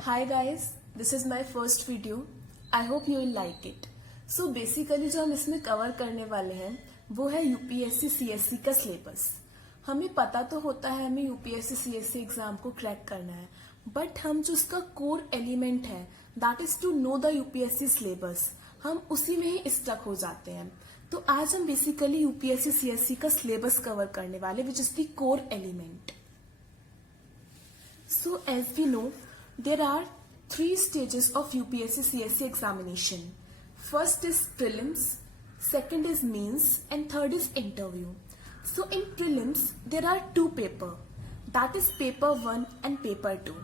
Hi guys, this is my first video. I hope you will like it. So basically जो हम इसमें cover करने वाले हैं वो है यूपीएससी सीएससी का सिलेबस. हमें पता तो होता है हमें यूपीएससी सीएससी एग्जाम को क्रैक करना है, बट हम जो उसका कोर एलिमेंट है that is to know the UPSC syllabus, हम उसी में ही स्टक हो जाते हैं. तो आज हम बेसिकली यूपीएससी सीएससी का सिलेबस कवर करने वाले which is the core element. So as we know, there are three stages of UPSC CSC examination. First is prelims, second is mains, and third is interview. So in prelims, there are two paper. That is paper 1 and paper 2.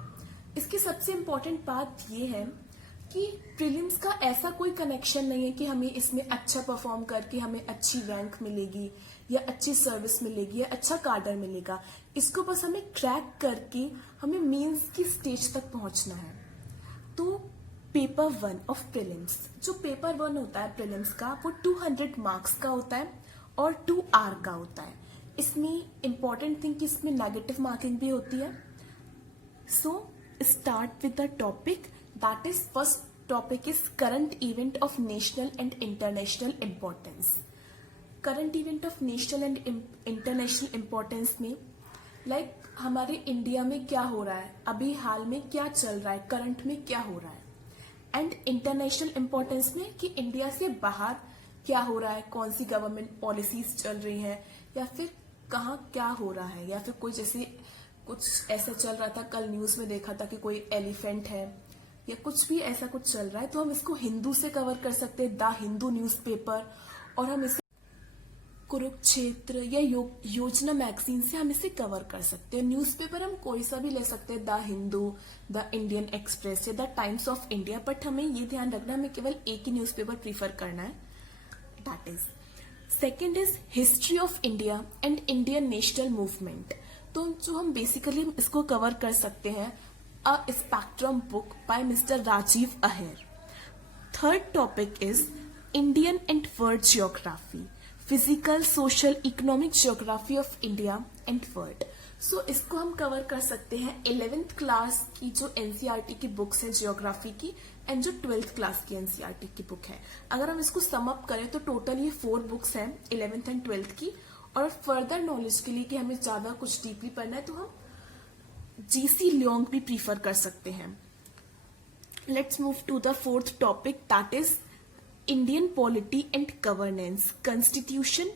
इसकी सबसे important बात ये है कि prelims का ऐसा कोई connection नहीं है कि हमें इसमें अच्छा परफॉर्म करके हमें अच्छी रैंक मिलेगी या अच्छी सर्विस मिलेगी या अच्छा कार्डर मिलेगा. इसको बस हमें क्रैक करके हमें मेंस की स्टेज तक पहुंचना है. तो पेपर 1 ऑफ प्रीलिम्स, जो पेपर 1 होता है प्रीलिम्स का वो 200 मार्क्स का होता है और 2 आर का होता है. इसमें इंपॉर्टेंट थिंग कि इसमें नेगेटिव मार्किंग भी होती है. So start with the topic. That is first topic is current event of national and international importance. Current event of national and international importance में like हमारे इंडिया में क्या हो रहा है, अभी हाल में क्या चल रहा है, करंट में क्या हो रहा है. एंड इंटरनेशनल इम्पोर्टेंस में कि इंडिया से बाहर क्या हो रहा है, कौन सी गवर्नमेंट पॉलिसीज चल रही है या फिर कहाँ क्या हो रहा है, या फिर कोई जैसे कुछ ऐसा चल रहा था कल न्यूज में देखा था कि कोई एलिफेंट है या कुछ भी ऐसा कुछ चल रहा है. तो हम इसको हिंदू से कवर कर सकते हैं, द हिंदू न्यूज़पेपर, और हम इसे कुरुक्षेत्र या योजना मैगजीन से हम इसे कवर कर सकते हैं. न्यूज़पेपर हम कोई सा भी ले सकते हैं, the Hindu, the Indian Express या the Times of India, but हमें ये ध्यान रखना हमें केवल एक ही न्यूज़पेपर प्रीफर करना है. That is second is history of India and Indian national movement. तो जो हम बेसिकली इसको कवर कर सकते हैं A Spectrum book by Mr. Rajiv Aher. Third topic is Indian and World Geography, Physical, Social, Economic Geography of India and World. So इसको हम cover कर सकते हैं 11th क्लास की जो एनसीईआरटी की बुक्स हैं जियोग्राफी की एंड जो 12th क्लास की एनसीईआरटी की बुक है. अगर हम इसको सम अप करें तो टोटल ये 4 बुक्स हैं 11th एंड 12th की. और फर्दर नॉलेज के लिए कि हमें ज्यादा कुछ डीपली पढ़ना है तो हम जीसी ल्योंग भी प्रीफर कर सकते हैं. Let's move to the fourth topic, that is Indian polity and governance, constitution,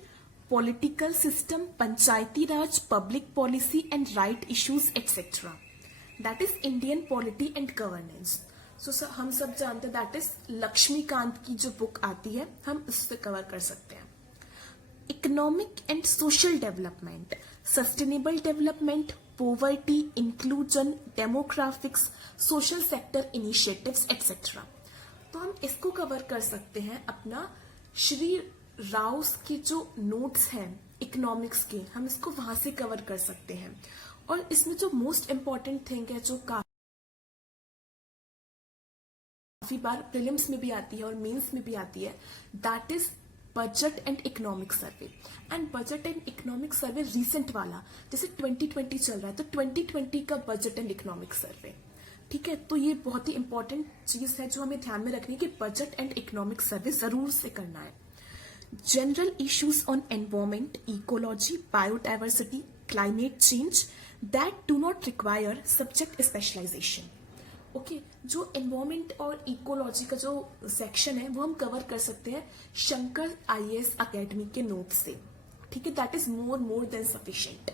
political system, panchayati raj, public policy and right issues etcetera. That is Indian polity and governance. So हम सब जानते हैं दैट इज लक्ष्मीकांत की जो book आती है हम उससे कवर कर सकते हैं. Economic and social development, sustainable development, poverty, inclusion, demographics, social sector initiatives, etc. तो हम इसको कवर कर सकते हैं अपना श्री राव की जो नोट्स हैं इकोनॉमिक्स के, हम इसको वहां से कवर कर सकते हैं. और इसमें जो मोस्ट इंपॉर्टेंट थिंग है जो काफी बार प्रीलिम्स में भी आती है और मेंस में भी आती है, that is budget and economic survey. And budget and economic survey recent वाला जैसे 2020 चल रहा है तो 2020 का बजट एंड इकोनॉमिक सर्वे. ठीक है, तो ये बहुत ही इंपॉर्टेंट चीज है जो हमें ध्यान में रखनी है कि बजट एंड इकोनॉमिक सर्वे जरूर से करना है. General issues on environment, ecology, biodiversity, climate change that do not require subject specialization. Okay, जो एनवायरमेंट और इकोलॉजी का जो सेक्शन है वो हम कवर कर सकते हैं शंकर आईएएस एकेडमी के नोट से. ठीक है, that is more than sufficient.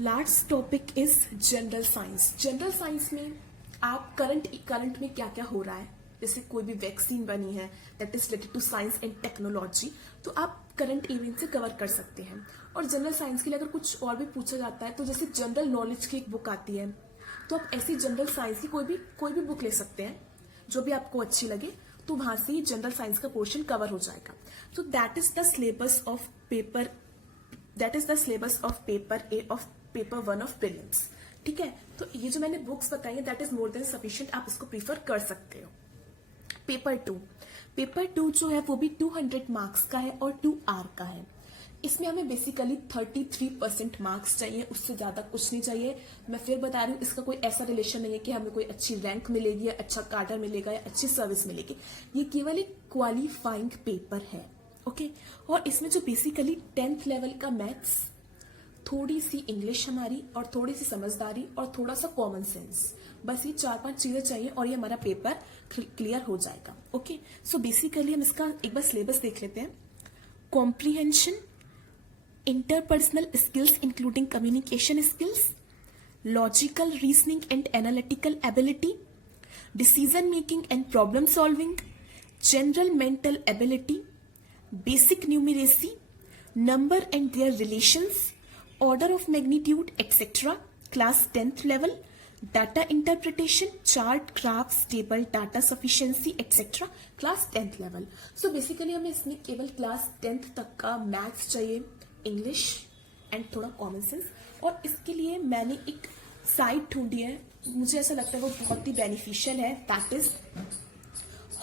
Last topic is general science. General science में आप करंट में क्या क्या हो रहा है, जैसे कोई भी वैक्सीन बनी है that is related to science and technology, तो आप करंट इवेंट से कवर कर सकते हैं. और जनरल साइंस के लिए अगर कुछ और भी पूछा जाता है तो जैसे जनरल नॉलेज की एक बुक आती है, तो आप ऐसी जनरल साइंस की कोई भी बुक ले सकते हैं जो भी आपको अच्छी लगे, तो वहां से जनरल साइंस का पोर्शन कवर हो जाएगा. तो that is the syllabus of paper A of paper 1 of prelims. ठीक है, तो ये जो मैंने बुक्स बताई है that is more than sufficient, आप इसको प्रीफर कर सकते हो. पेपर 2 जो है वो भी 200 मार्क्स का है और 2 आर का है. इसमें हमें बेसिकली 33% मार्क्स चाहिए, उससे ज्यादा कुछ नहीं चाहिए। मैं फिर बता रही हूँ, इसका कोई ऐसा रिलेशन नहीं है कि हमें कोई अच्छी रैंक मिलेगी या अच्छा कार्डर मिलेगा या अच्छी सर्विस मिलेगी। ये केवल एक क्वालिफाइंग पेपर है, ओके। और इसमें जो बेसिकली 10th लेवल का मैथ्स, थोड़ी सी इंग्लिश हमारी, और थोड़ी सी समझदारी, और थोड़ा सा कॉमन सेंस, बस ये 4-5 चीजें चाहिए और ये हमारा पेपर क्लियर हो जाएगा, ओके। सो बेसिकली हम इसका एक बार सिलेबस देख लेते हैं। Comprehension, interpersonal skills including communication skills, logical reasoning and analytical ability, decision making and problem solving, general mental ability, basic numeracy, number and their relations, order of magnitude, etc. Class 10th level, data interpretation, chart, graphs, table, data sufficiency, etc. Class 10th level. So basically हमें इसमें केवल class 10th तक का maths चाहिए, English and थोड़ा common sense. और इसके लिए मैंने एक साइट ढूंढी है, मुझे ऐसा लगता है वो बहुत ही बेनिफिशियल है, that is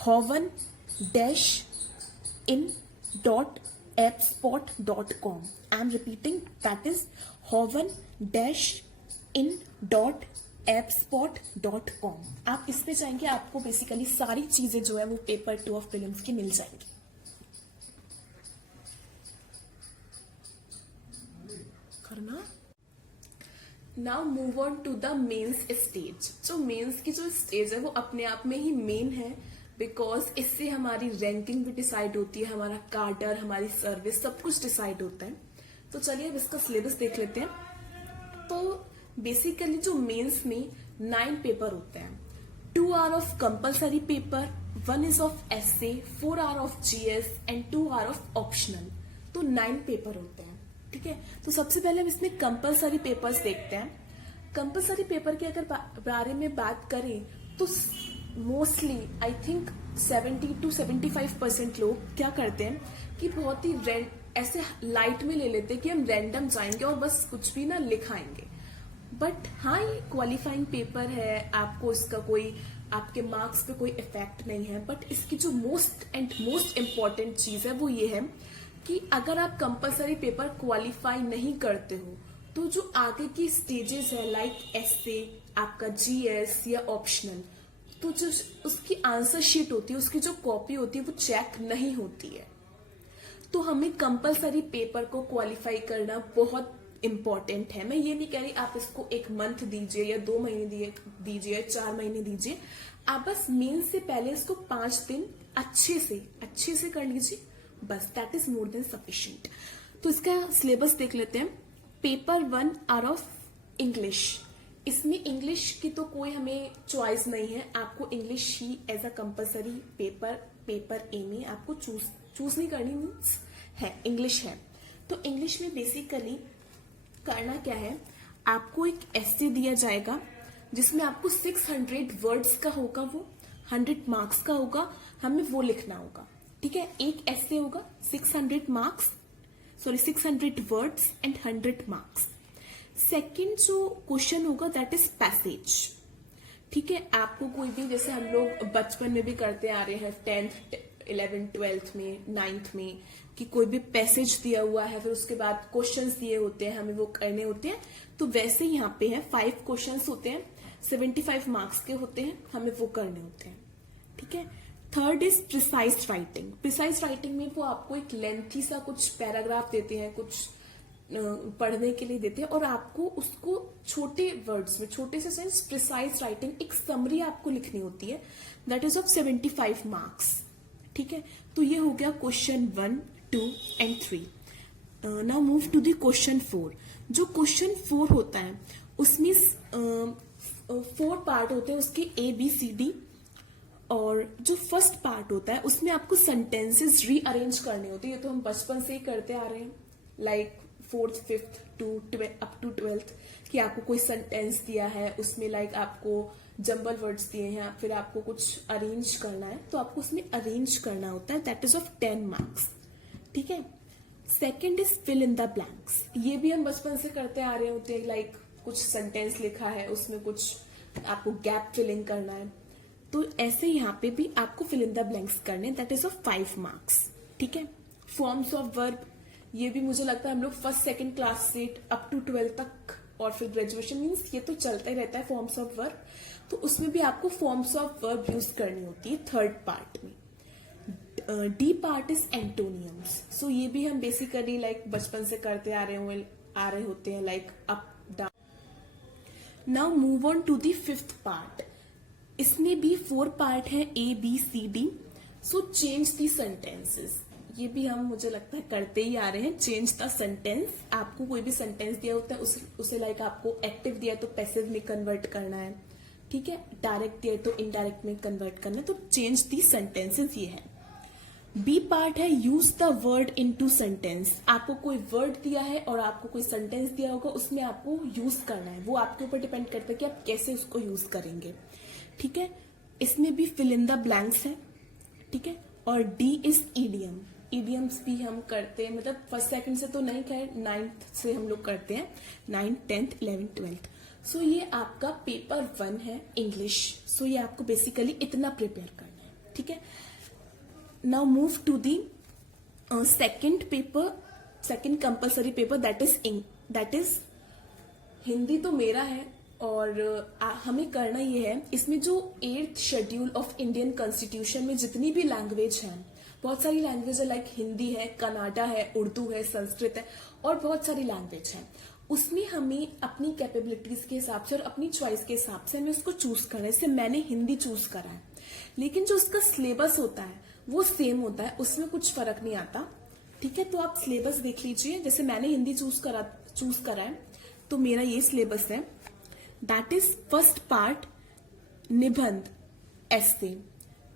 hoven-in.appspot.com। I am repeating, that is hoven-in.appspot.com। आप इस पे जाएंगे, आपको बेसिकली सारी चीजें जो है वो पेपर 2 ऑफ प्रीलिम्स की मिल जाएंगी। Now move on to the mains stage. जो मेंस की जो स्टेज है वो अपने आप में ही मेन है, बिकॉज इससे हमारी रैंकिंग भी डिसाइड होती है, हमारा कार्डर, हमारी सर्विस, सब कुछ डिसाइड होता है। तो चलिए अब इसका सिलेबस देख लेते हैं। तो बेसिकली जो मेंस में 9 पेपर होते हैं। 2 hour of compulsory paper, 1 is of essay, 4 hour of GS and 2 hour of optional. तो 9 पेपर होते हैं, ठीक है। तो सबसे पहले हम इसमें कंपलसरी पेपर्स देखते हैं। कंपलसरी पेपर के अगर बारे में बात करें तो मोस्टली आई थिंक 70 to 75% लोग क्या करते हैं कि बहुत ही ऐसे लाइट में ले लेते हैं कि हम रैंडम जाएंगे और बस कुछ भी ना लिखाएंगे। बट हाँ, ये क्वालिफाइंग पेपर है, आपको इसका कोई, आपके मार्क्स पे कोई इफेक्ट नहीं है। बट इसकी जो मोस्ट इम्पॉर्टेंट चीज है वो ये है कि अगर आप कंपलसरी पेपर क्वालिफाई नहीं करते हो तो जो आगे की स्टेजेस है लाइक एसे, आपका जीएस या ऑप्शनल, तो जो उसकी आंसर शीट होती है, उसकी जो कॉपी होती है वो चेक नहीं होती है। तो हमें कंपलसरी पेपर को क्वालिफाई करना बहुत इंपॉर्टेंट है। मैं ये नहीं कह रही आप इसको 1 मंथ दीजिए या 2 महीने दीजिए, 4 महीने दीजिए। आप बस मेन से पहले इसको 5 दिन अच्छे से कर लीजिए, बस that is more than sufficient. तो इसका सिलेबस देख लेते हैं। Paper 1 hour of English. इसमें इंग्लिश की तो कोई हमें चॉइस नहीं है, आपको इंग्लिश ही as a compulsory paper A में आपको चूज नहीं करनी, मीन्स है इंग्लिश है। तो इंग्लिश में बेसिकली करना क्या है, आपको एक एसे दिया जाएगा जिसमें आपको 600 वर्ड्स का होगा, वो 100 मार्क्स का होगा, हमें वो लिखना होगा, ठीक है। एक एसे होगा, 600 वर्ड्स एंड 100 मार्क्स। सेकेंड जो क्वेश्चन होगा दैट इज पैसेज, ठीक है। आपको कोई भी, जैसे हम लोग बचपन में भी करते आ रहे हैं 10th 11th 12th में 9th में, कि कोई भी पैसेज दिया हुआ है, फिर उसके बाद क्वेश्चंस दिए होते हैं, हमें वो करने होते हैं। तो वैसे ही यहाँ पे है 5 क्वेश्चंस होते हैं, 75 मार्क्स के होते हैं, हमें वो करने होते हैं, ठीक है। Third is precise writing. Precise writing में वो आपको एक लेंथी सा कुछ पैराग्राफ देते हैं, कुछ पढ़ने के लिए देते हैं, और आपको उसको छोटे वर्ड्स में, छोटे से सेंस, प्रिसाइज राइटिंग, एक समरी आपको लिखनी होती है, दैट इज ऑफ 75 मार्क्स, ठीक है। तो ये हो गया question 1, 2 and 3। Now move to the question 4। जो क्वेश्चन 4 होता है उसमें 4 पार्ट होते हैं उसके, ABCD। और जो फर्स्ट पार्ट होता है उसमें आपको सेंटेंसेस रीअरेंज करने होते हैं। ये तो हम बचपन से ही करते आ रहे हैं, like 4th 5th up to 12th, कि आपको कोई सेंटेंस दिया है, उसमें लाइक आपको जंबल वर्ड्स दिए हैं, फिर आपको कुछ अरेंज करना है, तो आपको उसमें अरेंज करना होता है, दैट इज ऑफ 10 मार्क्स, ठीक है। Second is fill in the blanks. ये भी हम बचपन से करते आ रहे होते हैं, लाइक कुछ सेंटेंस लिखा है, उसमें कुछ आपको गैप फिलिंग करना है, तो ऐसे यहाँ पे भी आपको फिल इन द ब्लैंक्स करने, दैट इज ऑफ 5 मार्क्स, ठीक है। फॉर्म्स ऑफ वर्ब, ये भी मुझे लगता है हम लोग फर्स्ट सेकंड क्लास से अप टू 12 तक और फिर ग्रेजुएशन मीन्स ये तो चलता ही रहता है फॉर्म्स ऑफ वर्ब, तो उसमें भी आपको फॉर्म्स ऑफ वर्ब यूज करनी होती है थर्ड पार्ट में। D part is antonyms. So ये भी हम बेसिकली लाइक बचपन से करते आ रहे होते हैं, like up down. Now move on to the fifth part. इसमें भी 4 पार्ट है, A B C D। So change the sentences, ये भी हम मुझे लगता है करते ही आ रहे हैं। चेंज द सेंटेंस, आपको कोई भी सेंटेंस दिया होता है उसे लाइक आपको एक्टिव दिया है तो पैसिव में कन्वर्ट करना है, ठीक है। डायरेक्ट दिया है तो इनडायरेक्ट में कन्वर्ट करना है, तो चेंज द सेंटेंसेस ये है। बी पार्ट है use the word into sentence. आपको कोई वर्ड दिया है और आपको कोई सेंटेंस दिया होगा, उसमें आपको यूज करना है, वो आपके ऊपर डिपेंड करता है कि आप कैसे उसको यूज करेंगे, ठीक है। इसमें भी फिल इन द ब्लैंक्स है, ठीक है। और डी इज ईडियम। ईडियम्स भी हम करते हैं, मतलब फर्स्ट सेकंड से तो नहीं, खैर 9th से हम लोग करते हैं, 9th 10th 11th 12th। सो ये आपका पेपर 1 है इंग्लिश। सो ये आपको बेसिकली इतना प्रिपेयर करना है, ठीक है। Now move to the second paper, second compulsory paper, that is Hindi तो मेरा है और हमें करना ये है, इसमें जो 8th schedule of Indian constitution में जितनी भी लैंग्वेज है, बहुत सारी लैंग्वेज है, लाइक हिंदी है, कन्नाडा है, उर्दू है, संस्कृत है और बहुत सारी लैंग्वेज है, उसमें हमें अपनी कैपेबिलिटीज के हिसाब से और अपनी चॉइस के हिसाब से हमें उसको चूज करना है। जैसे मैंने हिंदी चूज करा है, लेकिन जो उसका सिलेबस होता है वो सेम होता है, उसमें कुछ फर्क नहीं आता, ठीक है। तो आप सिलेबस देख लीजिए, जैसे मैंने हिंदी चूज करा है, तो मेरा ये सिलेबस है। दैट इज फर्स्ट पार्ट निबंध, एस्से,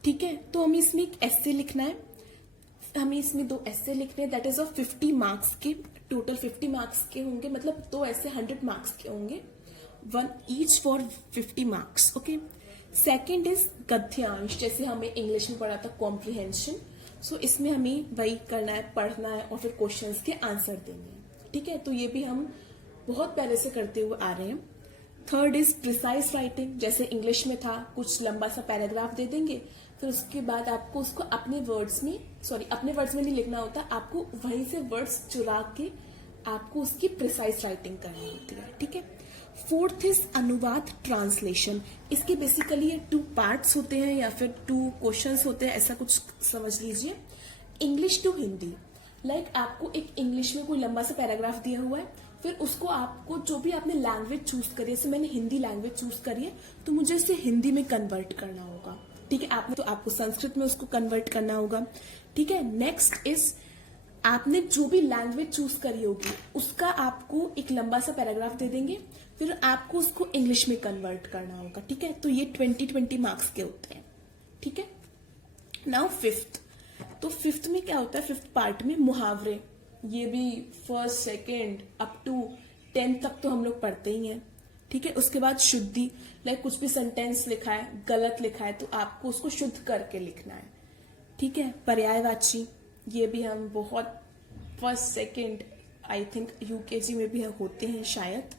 ठीक है। तो हमें इसमें एक एस्से लिखना है, हमें इसमें 2 एस्से लिखने हैं, दैट इज ऑफ 50 मार्क्स के, टोटल 50 मार्क्स के होंगे, मतलब 2 ऐसे 100 मार्क्स के होंगे, 1 each for 50 marks, okay. Second is गद्यांश, जैसे हमें इंग्लिश में पढ़ा था कॉम्प्रिहेंशन। सो इसमें हमें वही करना है, पढ़ना है और फिर क्वेश्चंस के आंसर देने हैं, ठीक है। तो ये भी हम बहुत पहले से करते हुए आ रहे हैं। थर्ड इज प्रिसाइज राइटिंग, जैसे इंग्लिश में था, कुछ लंबा सा पैराग्राफ दे देंगे, फिर उसके बाद आपको उसको अपने वर्ड्स में नहीं लिखना होता, आपको वहीं से वर्ड्स चुरा के आपको उसकी प्रिसाइज राइटिंग करनी होती है, ठीक है। फोर्थ इज अनुवाद, ट्रांसलेशन। इसके बेसिकली ये 2 पार्ट्स होते हैं या फिर 2 क्वेश्चंस होते हैं, ऐसा कुछ समझ लीजिए। इंग्लिश टू हिंदी, लाइक आपको एक इंग्लिश में कोई लंबा सा पैराग्राफ दिया हुआ है, फिर उसको आपको जो भी आपने लैंग्वेज चूज करी है, जैसे मैंने हिंदी लैंग्वेज चूज करी है, तो मुझे इसे हिंदी में कन्वर्ट करना होगा, ठीक है। आपने तो आपको संस्कृत में उसको कन्वर्ट करना होगा, ठीक है। नेक्स्ट इज आपने जो भी लैंग्वेज चूज करी होगी उसका आपको एक लंबा सा पैराग्राफ दे देंगे, फिर आपको उसको इंग्लिश में कन्वर्ट करना होगा, ठीक है। तो ये 20 मार्क्स के होते हैं, ठीक है। नाउ फिफ्थ, तो फिफ्थ में क्या होता है, फिफ्थ पार्ट में मुहावरे, ये भी first second up to 10th तक तो हम लोग पढ़ते ही हैं, ठीक है। उसके बाद शुद्धि, लाइक कुछ भी सेंटेंस लिखा है, गलत लिखा है, तो आपको उसको शुद्ध करके लिखना है, ठीक है। पर्यायवाची, ये भी हम बहुत first second I think UKG में भी होते हैं शायद,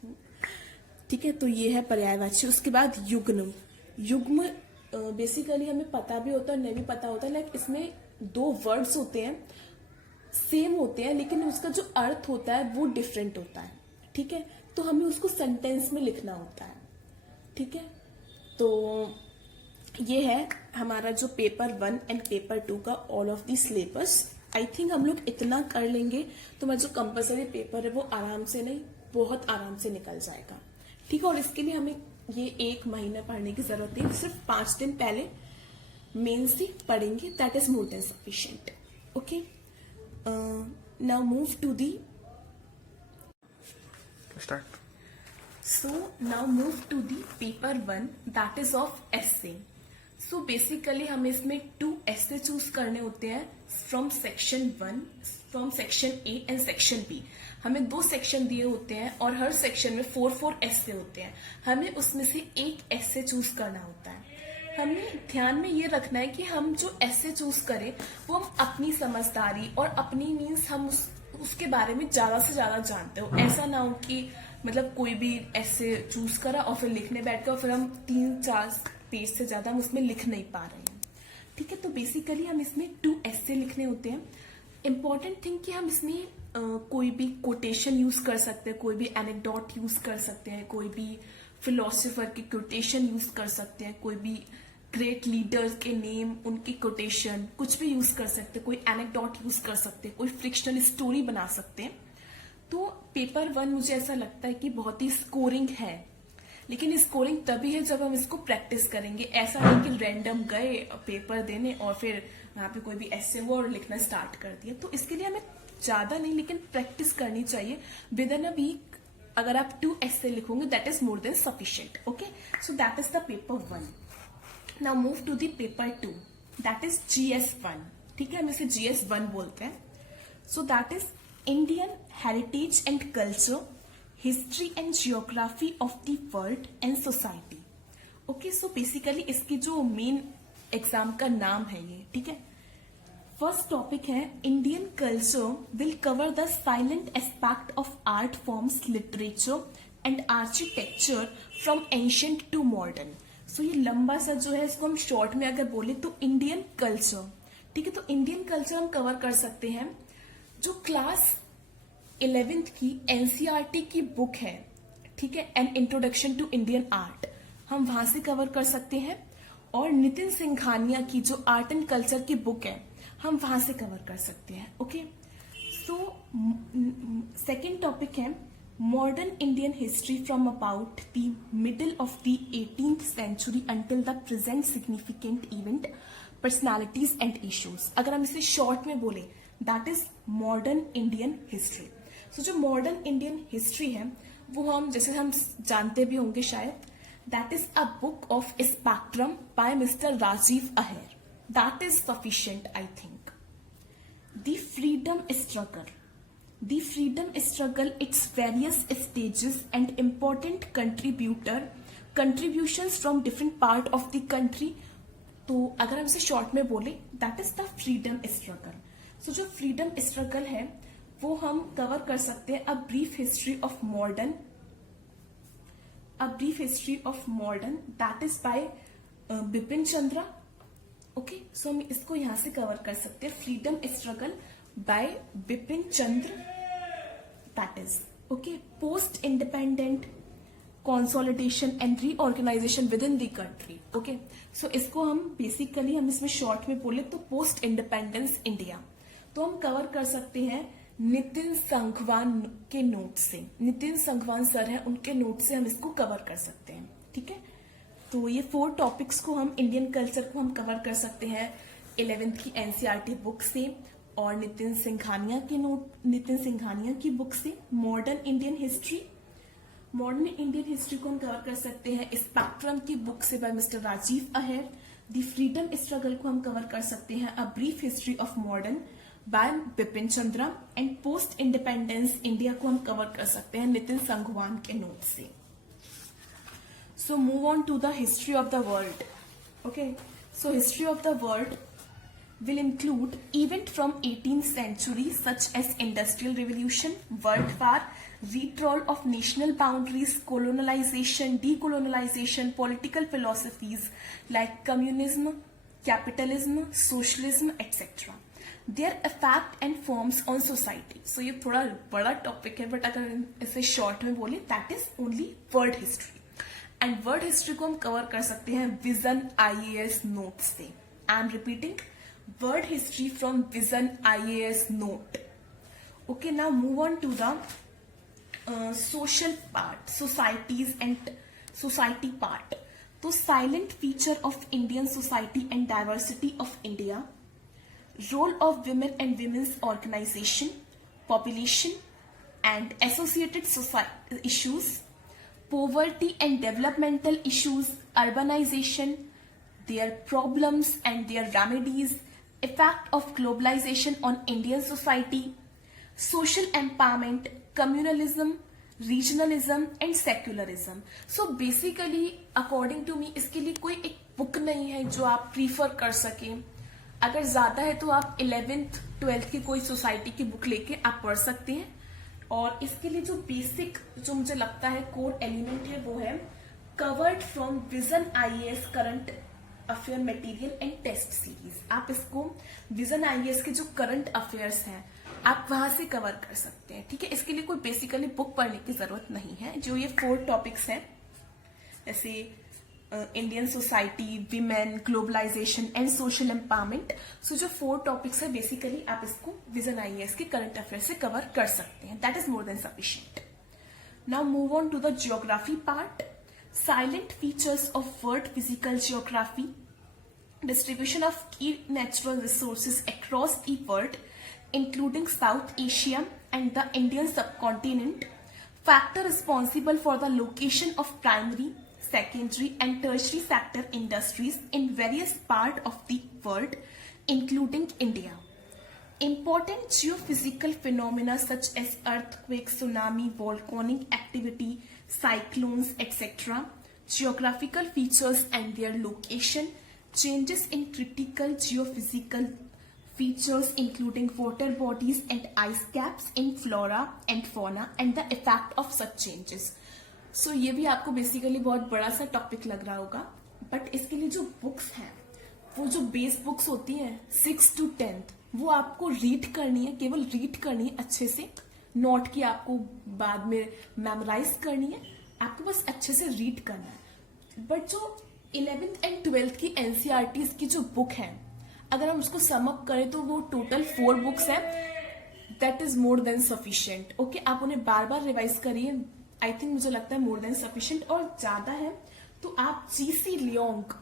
ठीक है। तो ये है पर्यायवाची। उसके बाद युग्म, युग्म बेसिकली हमें पता भी होता है नहीं भी पता होता है, लाइक इसमें 2 वर्ड्स होते हैं, सेम होते हैं, लेकिन उसका जो अर्थ होता है वो डिफरेंट होता है, ठीक है। तो हमें उसको सेंटेंस में लिखना होता है, ठीक है। तो ये है हमारा जो पेपर 1 एंड पेपर 2 का all of the syllabus. I think हम लोग इतना कर लेंगे तो हमारा जो कंपल्सरी पेपर है वो आराम से नहीं, बहुत आराम से निकल जाएगा, ठीक है। और इसके लिए हमें ये 1 महीना पढ़ने की जरूरत है, सिर्फ 5 दिन पहले मेंस ही पढ़ेंगे, that is more than sufficient, okay. Now move to the start. So now move to the paper 1, that is of essay. So basically हमें इसमें 2 essay चूज करने होते हैं from section 1, from section A and section B. हमें 2 section दिए होते हैं और हर सेक्शन में 4 essay होते हैं, हमें उसमें से एक essay चूज करना होता है। हमें ध्यान में ये रखना है कि हम जो essay चूज करें वो हम अपनी समझदारी और अपनी मीन्स हम उसके बारे में ज्यादा से ज्यादा जानते हो, ऐसा ना हो कि मतलब कोई भी ऐसे चूज करा और फिर लिखने बैठ गए और फिर हम 3-4 पेज से ज्यादा हम उसमें लिख नहीं पा रहे हैं, ठीक है। तो बेसिकली हम इसमें 2 ऐसे लिखने होते हैं। इंपॉर्टेंट थिंग कि हम इसमें कोई भी कोटेशन यूज कर सकते हैं, कोई भी एनेक्डोट यूज कर सकते हैं, कोई भी फिलोसोफर की कोटेशन यूज कर सकते हैं, कोई भी ग्रेट लीडर्स के नेम, उनकी कोटेशन, कुछ भी यूज कर सकते हैं, कोई एनेक्डोट यूज कर सकते हैं, कोई फ्रिक्शनल स्टोरी बना सकते हैं। तो पेपर 1 मुझे ऐसा लगता है कि बहुत ही स्कोरिंग है, लेकिन स्कोरिंग तभी है जब हम इसको प्रैक्टिस करेंगे। ऐसा नहीं कि रैंडम गए पेपर देने और फिर वहां पे कोई भी ऐसे वो और लिखना स्टार्ट कर दिया। तो इसके लिए हमें ज्यादा नहीं लेकिन प्रैक्टिस करनी चाहिए। विद इन अ वीक अगर आप 2 ऐसे लिखोगे that is more than sufficient. Okay, so that is the paper 1। Now move to the paper 2, that is GS1। ठीक है, हम इसे GS1 बोलते हैं। So that is Indian heritage and culture, history and geography of the world and society. Okay, so basically इसकी जो main exam का नाम है ये, ठीक है। फर्स्ट टॉपिक है Indian culture will cover the silent aspect of art forms, literature and architecture from ancient to modern. So ये लंबा सा जो है इसको हम शॉर्ट में अगर बोले तो इंडियन कल्चर, ठीक है। तो इंडियन कल्चर हम कवर कर सकते हैं जो क्लास 11th की एनसीईआरटी की बुक है, ठीक है, an introduction to Indian art, हम वहां से कवर कर सकते हैं। और नितिन सिंघानिया की जो आर्ट एंड कल्चर की बुक है हम वहां से कवर कर सकते हैं। ओके, सो सेकेंड टॉपिक है modern Indian history from about the middle of the 18th century until the present significant event, personalities and issues. अगर हम इसे शॉर्ट में बोले that is modern Indian history. So जो मॉडर्न इंडियन हिस्ट्री है वो हम जैसे हम जानते भी होंगे शायद, that is a book of spectrum by mister Rajiv Aher. That is sufficient I think. The freedom struggle, the freedom struggle, its various stages and important contributions from different part of the country. तो अगर हम इसे short में बोले that is the freedom struggle. So जो freedom struggle है वो हम कवर कर सकते हैं a brief history of modern, that is by Bipin Chandra. Okay, so हम इसको यहां से कवर कर सकते हैं, freedom struggle by Bipin Chandra, that is okay. Post independent consolidation and reorganisation within the country. Okay, so इसको हम बेसिकली हम इसमें शॉर्ट में बोले तो पोस्ट इंडिपेंडेंस इंडिया। तो हम कवर कर सकते हैं नितिन संघवान के नोट से, नितिन संघवान सर है उनके नोट से हम इसको कवर कर सकते हैं, ठीक है। तो ये 4 टॉपिक्स को हम इंडियन कल्चर को हम कवर कर सकते हैं 11th की एनसीईआरटी बुक से और नितिन सिंघानिया की बुक से। मॉडर्न इंडियन हिस्ट्री को हम कवर कर सकते हैं स्पेक्ट्रम की बुक से बाय मिस्टर राजीव अहेर। द फ्रीडम स्ट्रगल को हम कवर कर सकते हैं a brief history of modern by Bipin Chandra. And post independence India को हम कवर कर सकते हैं नितिन संघवान के नोट से। So move on to the history of the world. Okay, so history of the world will include event from 18th century such as industrial revolution, world war, withdrawal of national boundaries, colonization, decolonization, political philosophies like communism, capitalism, socialism, etc. Their effect and forms on society. So ये थोड़ा बड़ा topic है, but अगर इसे short में बोले that is only world history. And world history को हम कवर कर सकते हैं विजन IAS नोट से। I am repeating, world history from vision IAS note. Okay, now move on to the social part, society part. तो silent feature of Indian society and diversity of India, role of women and women's organization, population and associated issues, poverty and developmental issues, urbanization, their problems and their remedies, effect of globalization on Indian society, social empowerment, communalism, regionalism and secularism. So basically according to me इसके लिए कोई एक book नहीं है जो आप prefer कर सके। अगर ज्यादा है तो आप 11th 12th की कोई सोसाइटी की बुक लेके आप पढ़ सकते हैं। और इसके लिए जो बेसिक जो मुझे लगता है कोर एलिमेंट है वो है covered from vision IAS current affair material and test series. आप इसको विजन IAS के जो करंट अफेयर्स हैं आप वहां से कवर कर सकते हैं। ठीक है, इसके लिए कोई बेसिकली बुक पढ़ने की जरूरत नहीं है। जो ये 4 टॉपिक्स हैं, जैसे Indian society, women, globalisation and social empowerment, so जो 4 टॉपिक्स है बेसिकली आप इसको विजन आईएएस के करंट अफेयर से कवर कर सकते हैं। That is more than sufficient. Now move on to the geography part. Silent features of world physical geography, distribution of key natural resources across the world, including South Asia and the Indian subcontinent, factor responsible for the location of primary, secondary and tertiary sector industries in various parts of the world, including India. Important geophysical phenomena such as earthquake, tsunami, volcanic activity, cyclones, etc., geographical features and their location, changes in critical geophysical features including water bodies and ice caps in flora and fauna and the effect of such changes. So ये भी आपको basically बहुत बड़ा सा topic लग रहा होगा, but इसके लिए जो बुक्स हैं, वो जो बेस बुक्स होती हैं 6 to 10th, वो आपको रीड करनी है, केवल रीड करनी है अच्छे से, नोट की आपको बाद में मेमोराइज करनी है, आपको बस अच्छे से रीड करना है। बट जो 11th एंड 12th की एनसीईआरटीज की जो बुक है, अगर हम उसको सम अप करें तो वो टोटल 4 बुक्स है। That is more than sufficient. Okay, आप उन्हें बार बार रिवाइज करिए। आई थिंक मुझे लगता है मोर देन सफिशिएंट। और ज्यादा है तो आप जीसी लियोंग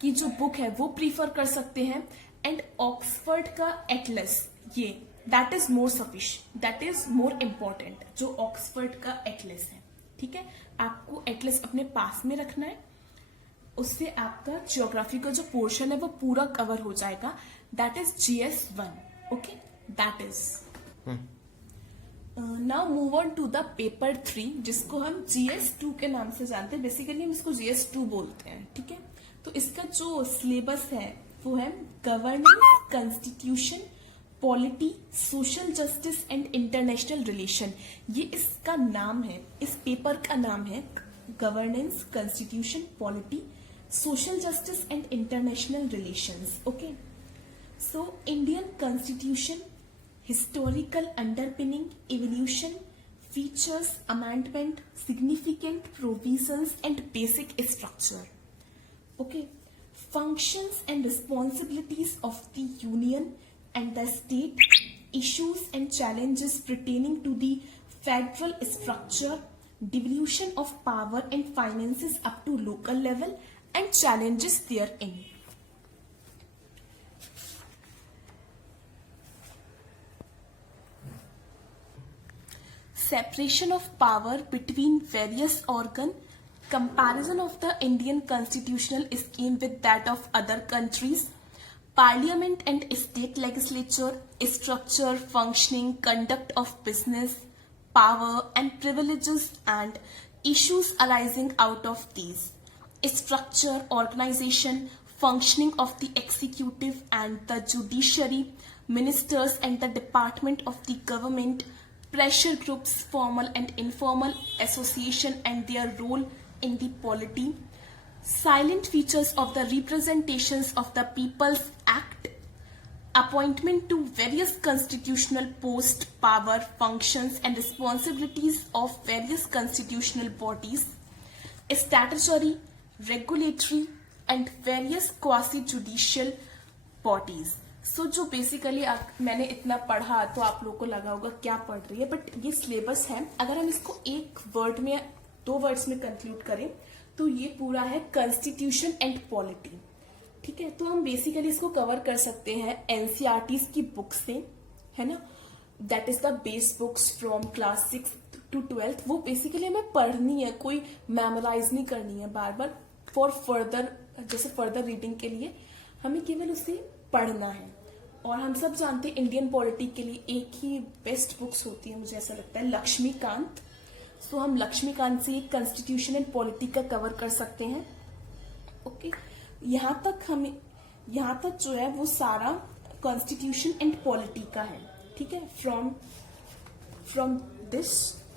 की जो बुक है वो प्रीफर कर सकते हैं, एंड ऑक्सफर्ड का एटलस, ये that is more sufficient, that is more important, जो ऑक्सफर्ड का एटलस है। ठीक है, आपको एटलस अपने पास में रखना है, उससे आपका ज्योग्राफी का जो पोर्शन है वो पूरा कवर हो जाएगा। That is GS1। Okay, that is. Now move on to the paper 3, जिसको हम GS2 के नाम से जानते हैं। बेसिकली हम इसको GS2 बोलते हैं। ठीक है, तो इसका जो सिलेबस है वो है governance, constitution, polity, social justice and international relation. ये इसका नाम है, इस पेपर का नाम है governance, constitution, polity, social justice and international relations. Okay, so Indian constitution, historical underpinning, evolution, features, amendment, significant provisions and basic structure. Okay, functions and responsibilities of the union and the state, issues and challenges pertaining to the federal structure, devolution of power and finances up to local level and challenges therein. Separation of power between various organs, comparison of the Indian constitutional scheme with that of other countries, parliament and state legislature, structure, functioning, conduct of business, power and privileges and issues arising out of these, structure, organization, functioning of the executive and the judiciary, ministers and the department of the government, pressure groups, formal and informal association and their role in the polity, silent features of the representations of the People's Act, appointment to various constitutional posts, power, functions and responsibilities of various constitutional bodies, statutory, regulatory and various quasi judicial bodies. So जो basically मैंने इतना पढ़ा तो आप लोगों को लगा होगा क्या पढ़ रही है, बट ये सिलेबस है। अगर हम इसको एक वर्ड में, 2 वर्ड्स में कंक्लूड करें तो ये पूरा है कॉन्स्टिट्यूशन एंड पॉलिटी। ठीक है, तो हम बेसिकली इसको कवर कर सकते हैं एनसीईआरटीज की बुक से, है ना। That is the base books from class 6 to 12th। वो बेसिकली हमें पढ़नी है, कोई मेमोराइज नहीं करनी है बार बार। फॉर फर्दर, जैसे फर्दर रीडिंग के लिए हमें केवल उसे पढ़ना है। और हम सब जानते हैं इंडियन पॉलिटी के लिए एक ही बेस्ट बुक्स होती है, मुझे ऐसा लगता है, लक्ष्मीकांत। सो हम लक्ष्मीकांत से कॉन्स्टिट्यूशन एंड पॉलिटी का कवर कर सकते हैं। ओके, यहाँ तक जो है वो सारा कॉन्स्टिट्यूशन एंड पॉलिटी का है। ठीक है, from this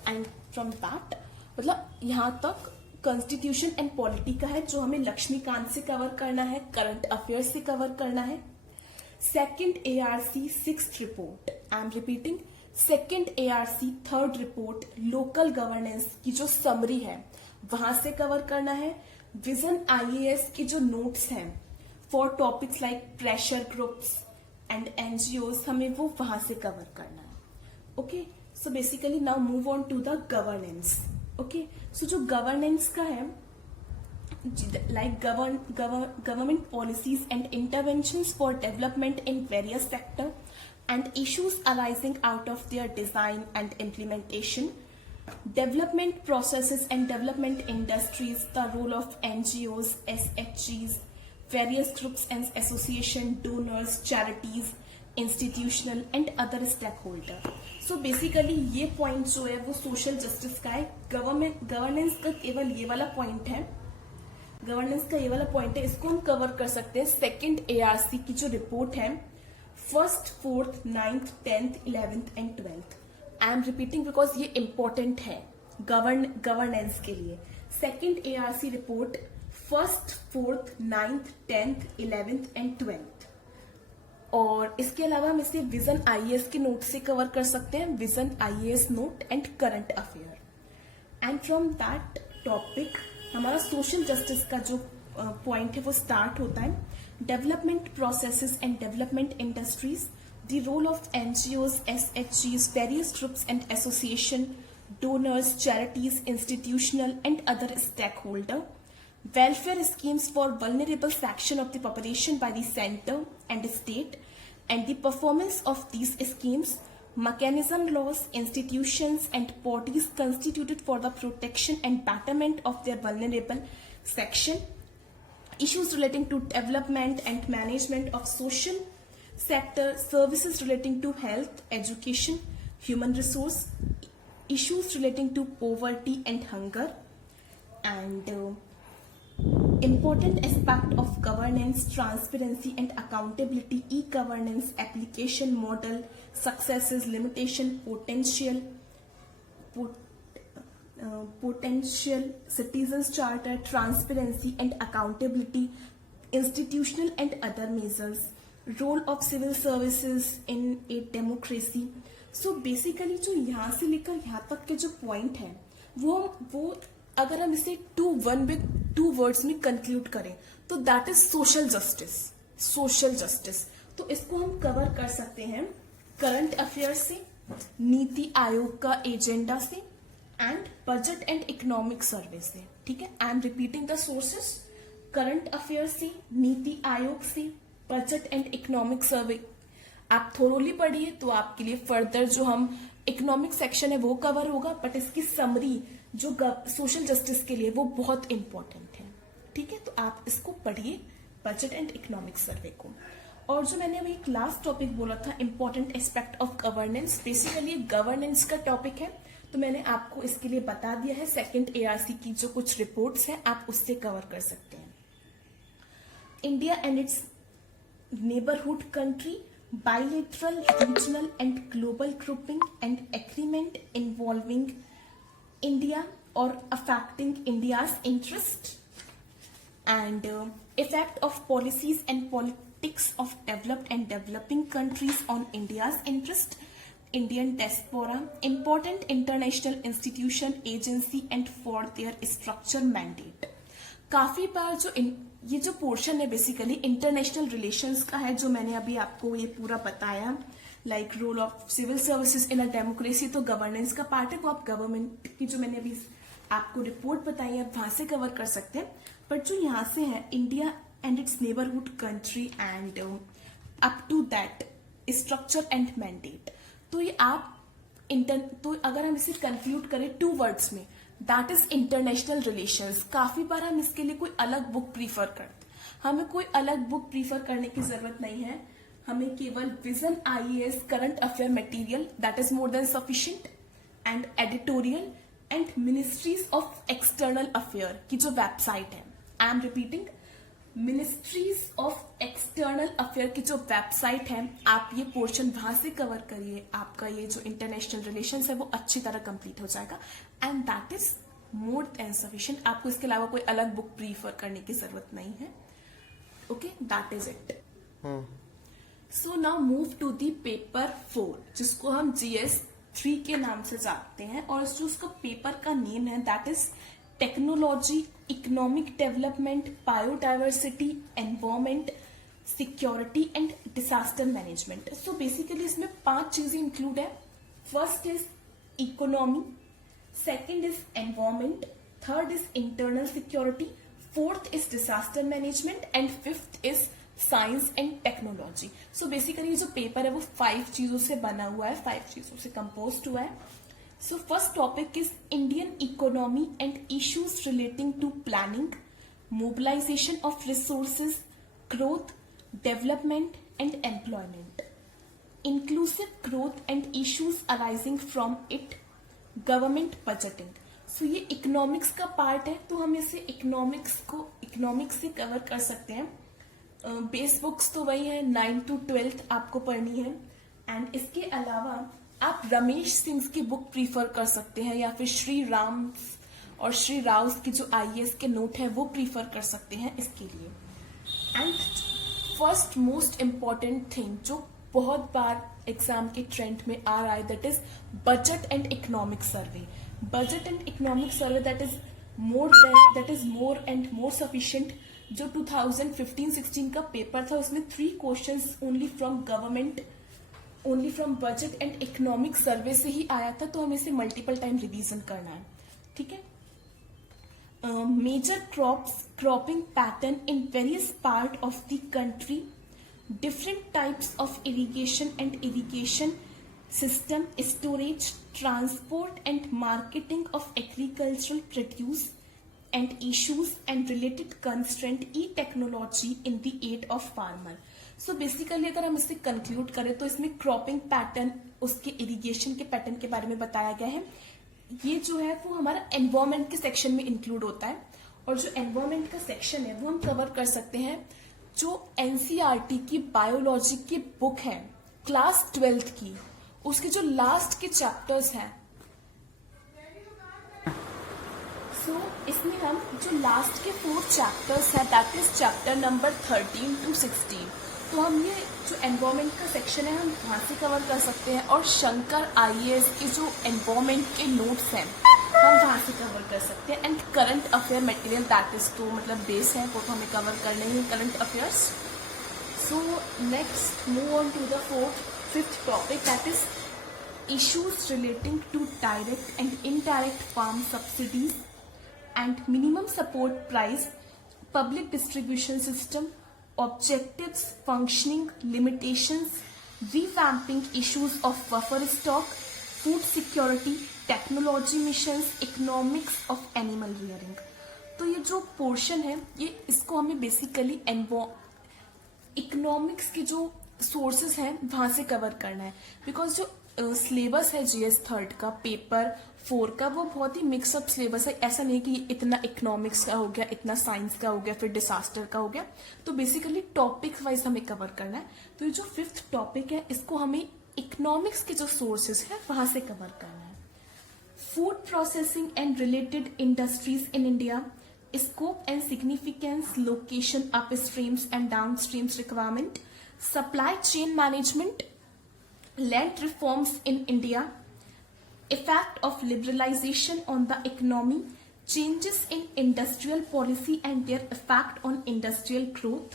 and from that, मतलब यहाँ तक कॉन्स्टिट्यूशन एंड पॉलिटी का है जो हमें लक्ष्मीकांत से कवर करना है, करंट अफेयर्स से कवर करना है। Second ARC 6th report I am repeating, second ARC third report local governance की जो समरी है वहां से कवर करना है। विजन IAS की जो नोट्स हैं for topics like pressure groups and NGOs हमें वो वहां से कवर करना है। Okay, so basically now move on to the governance. Okay, so जो गवर्नेंस का है, like government policies and interventions for development in various sector and issues arising out of their design and implementation, development processes and development industries, the role of NGOs, SHGs, various groups and association, donors, charities, institutional and other stakeholder. So basically ये point जो है वो social justice का है। Governance का केवल ये वाला पॉइंट है, गवर्नेंस का ये वाला पॉइंट है, इसको हम कवर कर सकते हैं सेकेंड ARC की जो रिपोर्ट है, 1st, 4th, 9th, 10th, 11th and 12th। I am repeating because ये इंपॉर्टेंट है गवर्नेंस के लिए। Second ARC report 1st, 4th, 9th, 10th, 11th and 12th। और इसके अलावा हम इसे विजन IAS के नोट से कवर कर सकते हैं, vision IAS note and current affair. And from that topic हमारा सोशल जस्टिस का जो पॉइंट है वो स्टार्ट होता है। Development processes and development industries, the role of NGOs, SHGs, various groups and association, donors, charities, institutional and other stakeholder, welfare schemes for vulnerable section of the population by the center and state, and the performance of these schemes, mechanism, laws, institutions and bodies constituted for the protection and betterment of their vulnerable section, issues relating to development and management of social sector, services relating to health, education, human resource, issues relating to poverty and hunger, and important aspect of governance, transparency and accountability, e-governance, application model, successes, limitation, potential, citizens charter, transparency and accountability, institutional and other measures, role of civil services in a democracy. So basically जो यहाँ से लेकर यहाँ तक के जो point है वो अगर हम इसे टू वर्ड्स में कंक्लूड करें तो that is social justice. Social justice तो इसको हम कवर कर सकते हैं करंट अफेयर से, नीति आयोग का एजेंडा से and budget and economic survey से। ठीक है, आई am repeating the sources, current affair से, नीति आयोग से, बजट एंड इकोनॉमिक सर्वे। आप थोरोली पढ़िए तो आपके लिए फर्दर जो हम इकोनॉमिक सेक्शन है वो कवर होगा, बट इसकी समरी जो सोशल जस्टिस के लिए वो बहुत इंपॉर्टेंट है। ठीक है, तो आप इसको पढ़िए बजट एंड इकोनॉमिक सर्वे को। और जो मैंने अभी एक लास्ट टॉपिक बोला था important aspect of governance, basically governance का टॉपिक है, तो मैंने आपको इसके लिए बता दिया है सेकेंड ARC की जो कुछ रिपोर्ट्स हैं आप उससे कवर कर सकते हैं। India and its neighbourhood country, bilateral, regional and global grouping and agreement involving India or affecting India's interest, and effect of policies and politics of developed and developing countries on India's interest, Indian diaspora, important international institution, agency and for their structure mandate। काफी बार जो ये जो portion है basically international relations का है, जो मैंने अभी आपको ये पूरा बताया, like role of civil services in a democracy, तो गवर्नेंस का पार्ट है, वो आप गवर्नमेंट की जो मैंने अभी आपको रिपोर्ट बताई है वहां से कवर कर सकते हैं। बट जो यहाँ से है India and its neighbourhood country and up to that structure and mandate, तो ये आप तो अगर हम इसे कंक्लूड करें टू वर्ड्स में, दैट इज इंटरनेशनल रिलेशंस। काफी बार हम इसके लिए कोई अलग बुक प्रीफर करते, हमें कोई अलग बुक प्रीफर करने की जरूरत नहीं है, हमें केवल vision IAS current affair material that is more than sufficient and editorial and ministries of external affair की जो वेबसाइट है, आई am repeating, ministries of external affair की जो वेबसाइट है, आप ये पोर्शन वहां से कवर करिए, आपका ये जो इंटरनेशनल रिलेशंस है वो अच्छी तरह कंप्लीट हो जाएगा and that is more than sufficient. आपको इसके अलावा कोई अलग बुक प्रीफर करने की जरूरत नहीं है। Okay, that is it. So now move to the paper 4, जिसको हम GS 3 के नाम से जानते हैं, और जो उसका पेपर का नेम है that is technology, economic development, biodiversity, environment, security and disaster management. So basically इसमें 5 चीजें इंक्लूड है। First is economy, second is environment, third is internal security, fourth is disaster management and fifth is science and technology. So basically जो paper है वो 5 चीजों से बना हुआ है, 5 चीजों से कंपोज हुआ है। So first topic is Indian economy and issues relating to planning, mobilisation of resources, growth, development and employment, inclusive growth and issues arising from it, government budgeting. So ये इकोनॉमिक्स का पार्ट है, तो हम इसे economics से cover कर सकते हैं। बेस बुक्स तो वही है, 9 to 12 आपको पढ़नी है। एंड इसके अलावा आप रमेश सिंह की बुक प्रीफर कर सकते हैं, या फिर श्री राम और श्री राव की जो IAS के नोट है वो प्रीफर कर सकते हैं इसके लिए। And first most important thing जो बहुत बार एग्जाम के ट्रेंड में आ रहा है that is budget and economic survey. Budget and economic survey that is more and more sufficient. जो 2015-16 का पेपर था उसमें 3 questions only from government, only from budget and economic survey से ही आया था, तो हमें इसे मल्टीपल टाइम रिवीजन करना है, ठीक है। Major cropping pattern in various part of the country, different types of irrigation and irrigation system, storage, transport and marketing of agricultural produce and issues and related constraint, e-technology in the aid of farmer। So basically अगर हम इसे conclude करें तो इसमें cropping pattern, उसके irrigation के pattern के बारे में बताया गया है। ये जो है वो हमारा एनवायरमेंट के सेक्शन में इंक्लूड होता है, और जो एनवायरमेंट का सेक्शन है वो हम कवर कर सकते हैं जो NCERT की बायोलॉजी की बुक है क्लास 12th की, उसके जो लास्ट के चैप्टर्स हैं। सो इसमें हम जो लास्ट के 4 चैप्टर्स हैं that is chapter number 13 to 16, तो हम ये जो एनवायरमेंट का सेक्शन है हम वहां से कवर कर सकते हैं, और शंकर IAS के जो एनवायरमेंट के नोट्स हैं हम वहां से कवर कर सकते हैं। And current affair material that is तो मतलब बेस है, वो तो हमें कवर करने ही current affairs. So next move on to the fifth topic that is issues relating to direct and indirect farm subsidies and minimum support price, public distribution system, objectives, functioning, limitations, revamping issues of buffer stock, food security, technology missions, economics of animal rearing। तो ये जो portion है ये इसको हमें basically economics के जो sources हैं वहां से कवर करना है, बिकॉज जो सिलेबस है GS 3 का पेपर 4 का वो बहुत ही मिक्सअप सिलेबस है। ऐसा नहीं कि इतना इकोनॉमिक्स का हो गया, इतना साइंस का हो गया, फिर डिजास्टर का हो गया, तो बेसिकली टॉपिक वाइज हमें कवर करना है। तो ये जो 5th टॉपिक है इसको हमें इकोनॉमिक्स के जो सोर्सेस है वहां से कवर करना है। Food processing and related industries in India, scope and significance, location, upstreams and downstreams requirement, supply chain management, land reforms in India, effect of liberalization on the economy, changes in industrial policy and their effect on industrial growth।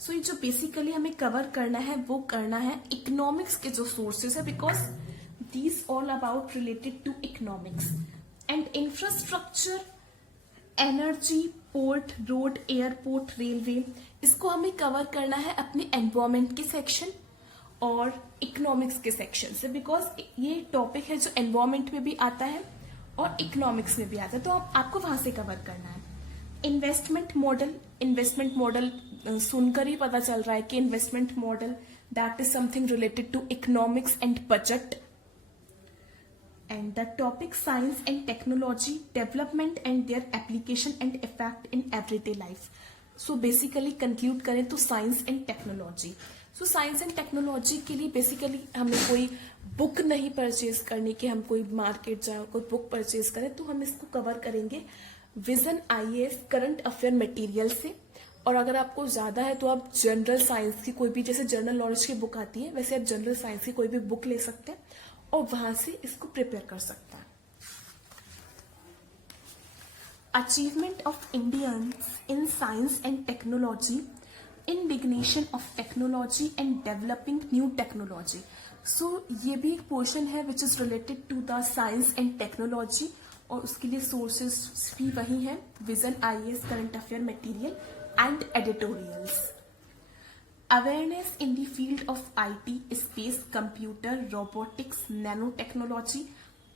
So ये जो basically हमें cover करना है वो करना है economics के जो सोर्सेस है, because these all about related to economics. And infrastructure, energy, port, road, airport, railway, इसको हमें कवर करना है अपने एनवायरमेंट के सेक्शन और इकोनॉमिक्स के सेक्शन से, बिकॉज ये टॉपिक है जो एनवायरमेंट में भी आता है और इकोनॉमिक्स में भी आता है, तो आपको वहां से कवर करना है। इन्वेस्टमेंट मॉडल सुनकर ही पता चल रहा है कि investment model that is something related to economics and budget. And the topic science and technology, development and their application and effect in everyday life. So basically conclude करें तो science and technology. So science and technology के लिए basically हमें कोई book नहीं purchase करनी कि हम कोई मार्केट जाए कोई बुक परचेज करें, तो हम इसको कवर करेंगे vision IAS current affair material से। और अगर आपको ज़्यादा है तो आप जनरल साइंस की कोई भी, जैसे जनरल नॉलेज की बुक आती है वैसे आप जनरल साइंस की कोई भी बुक ले सकते हैं और वहां से इसको प्रिपेयर कर सकते हैं। Achievement of Indians in science and technology, indigenization of technology and developing new technology. So ये भी एक पोर्शन है which is related to the science and technology और उसके लिए सोर्सेस भी वही हैं, vision IAS, current affair material and editorials. Awareness in the field of IT, space, computer, robotics, nanotechnology,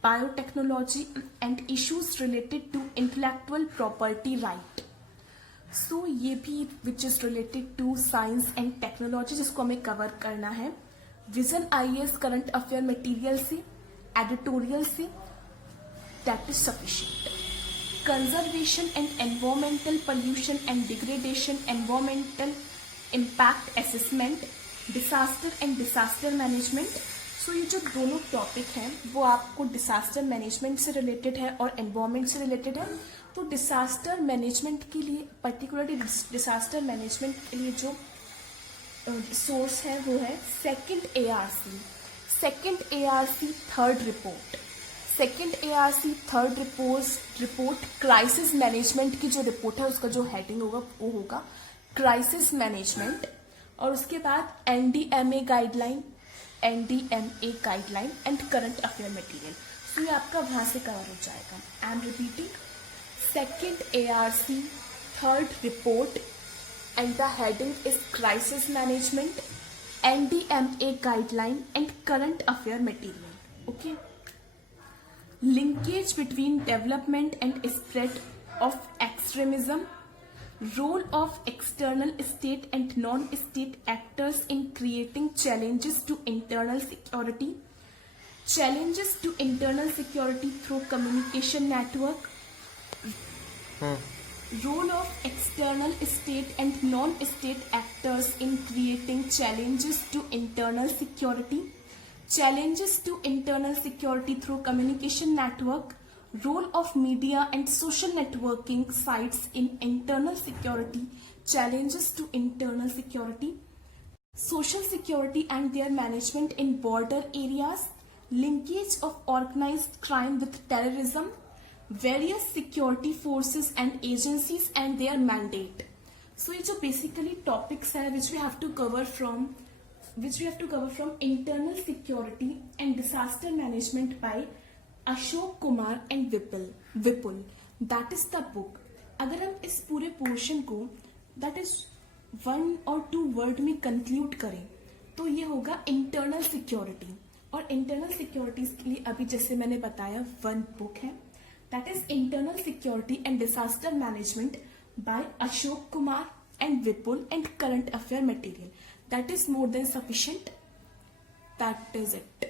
biotechnology, and issues related to intellectual property right. So ये भी which is related to science and technology जिसको हमें cover करना है vision IAS current affair material से, editorial से, that is sufficient. Conservation and environmental pollution and degradation, environmental impact assessment, disaster and disaster management. So ये जो दोनों topic हैं वो आपको डिसास्टर मैनेजमेंट से रिलेटेड है और एनवायरमेंट से रिलेटेड है। तो डिसास्टर मैनेजमेंट के लिए, पर्टिकुलरली डिसास्टर मैनेजमेंट के लिए जो सोर्स है वो है second ARC third report. Second ARC third report crisis management की जो रिपोर्ट है उसका जो हेडिंग होगा वो होगा क्राइसिस मैनेजमेंट। और उसके बाद NDMA guideline and current affair material. तो ये आपका वहां से कवर हो जाएगा। आई am repeating, second ARC third report and the heading is crisis management, NDMA guideline and current affair material. Okay, linkage between development and spread of extremism, role of external state and non-state actors in creating challenges to internal security through communication network, role of external state and non-state actors in creating challenges to internal security through communication network, role of media and social networking sites in internal security, challenges to internal security, social security and their management in border areas, linkage of organized crime with terrorism, various security forces and agencies and their mandate. So ये जो basically topics है which we have to cover from internal security and disaster management by Ashok Kumar and Vipul. That is the book. अगर हम इस पूरे portion को that is 1 or 2 word में conclude करें तो ये होगा इंटरनल सिक्योरिटी। और इंटरनल सिक्योरिटीज के लिए अभी जैसे मैंने बताया 1 बुक है, that is internal security and disaster management by Ashok Kumar and Vipul and current affair material. That is more than sufficient. That is it.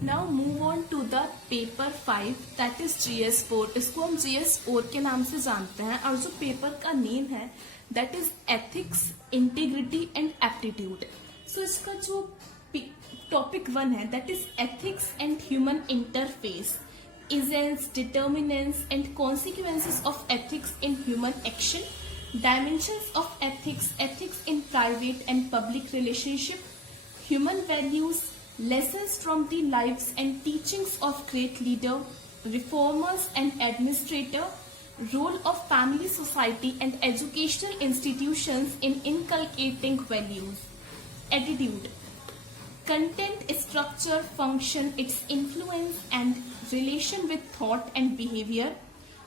Now move on to the paper 5, that is GS4. इसको हम GS4 के नाम से जानते हैं और जो paper का नेम है that is ethics, integrity and aptitude. So इसका जो टॉपिक 1 है that is ethics and human interface, essence, determinants and consequences of ethics in human action, dimensions of ethics, ethics in private and public relationship, human values, lessons from the lives and teachings of great leader, reformers and administrator, role of family, society and educational institutions in inculcating values, attitude, content, structure, function, its influence and relation with thought and behavior,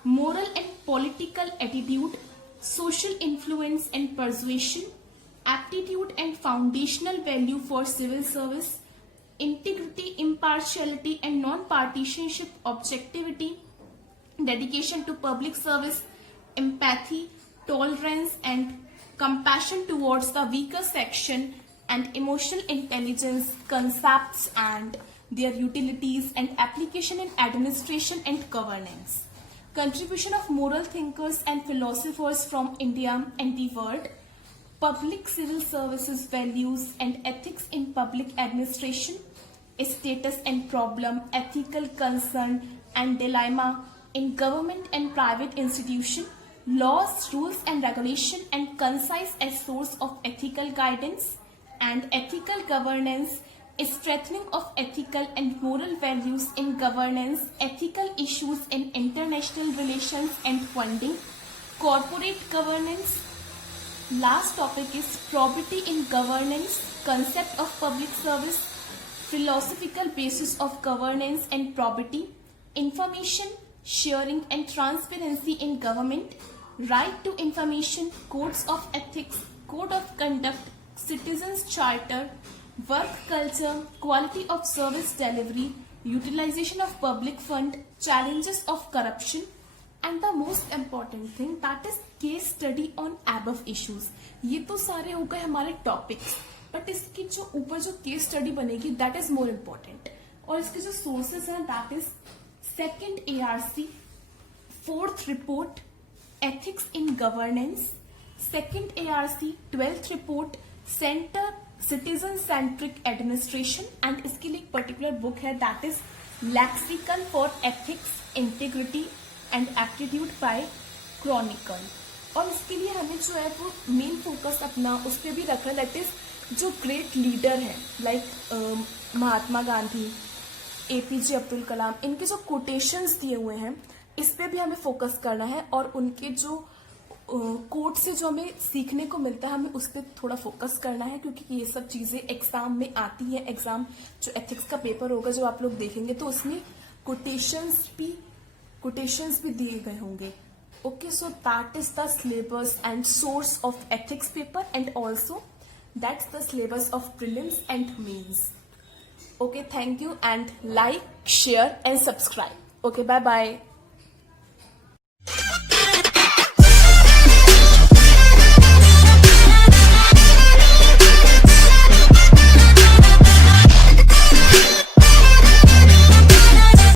moral and political attitude, social influence and persuasion, aptitude and foundational value for civil service, integrity, impartiality and non-partisanship, objectivity, dedication to public service, empathy, tolerance and compassion towards the weaker section, and emotional intelligence, concepts and their utilities and application in administration and governance. Contribution of moral thinkers and philosophers from India and the world, public civil services values and ethics in public administration, status and problem, ethical concern and dilemma in government and private institution, laws, rules and regulation and concise as source of ethical guidance, and ethical governance is strengthening of ethical and moral values in governance, ethical issues in international relations and funding, corporate governance. Last topic is probity in governance, concept of public service, philosophical basis of governance and probity, information sharing and transparency in government, right to information, codes of ethics, code of conduct, citizens charter, work culture, quality of service delivery, utilization of public fund, challenges of corruption, and the most important thing that is case study on above issues. ये तो सारे हो गए हमारे topics, but इसकी जो ऊपर जो केस स्टडी बनेगी दैट इज मोर इम्पोर्टेंट, और इसके जो सोर्सेज हैं that is second ARC, fourth report ethics in governance, second ARC 12th report centre citizen centric administration, and इसके लिए एक पर्टिकुलर बुक है that is lexicon for ethics integrity and aptitude bye Chronicle. और इसके लिए हमें जो है वो मेन फोकस अपना उस पर भी रखना, दैट इज जो ग्रेट लीडर है लाइक महात्मा गांधी, APJ अब्दुल कलाम, इनके जो कोटेशंस दिए हुए हैं इस पे भी हमें फोकस करना है, और उनके जो कोट से जो हमें सीखने को मिलता है हमें उस पर थोड़ा फोकस करना है, क्योंकि ये सब चीजें एग्जाम में आती हैं। एग्जाम जो एथिक्स का पेपर होगा जो आप लोग देखेंगे तो उसमें कोटेशंस भी दिए गए होंगे। Okay, so that is the syllabus and source of ethics paper, and also that's the syllabus of prelims and mains. Okay, thank you, and like, share and subscribe. Okay, bye bye.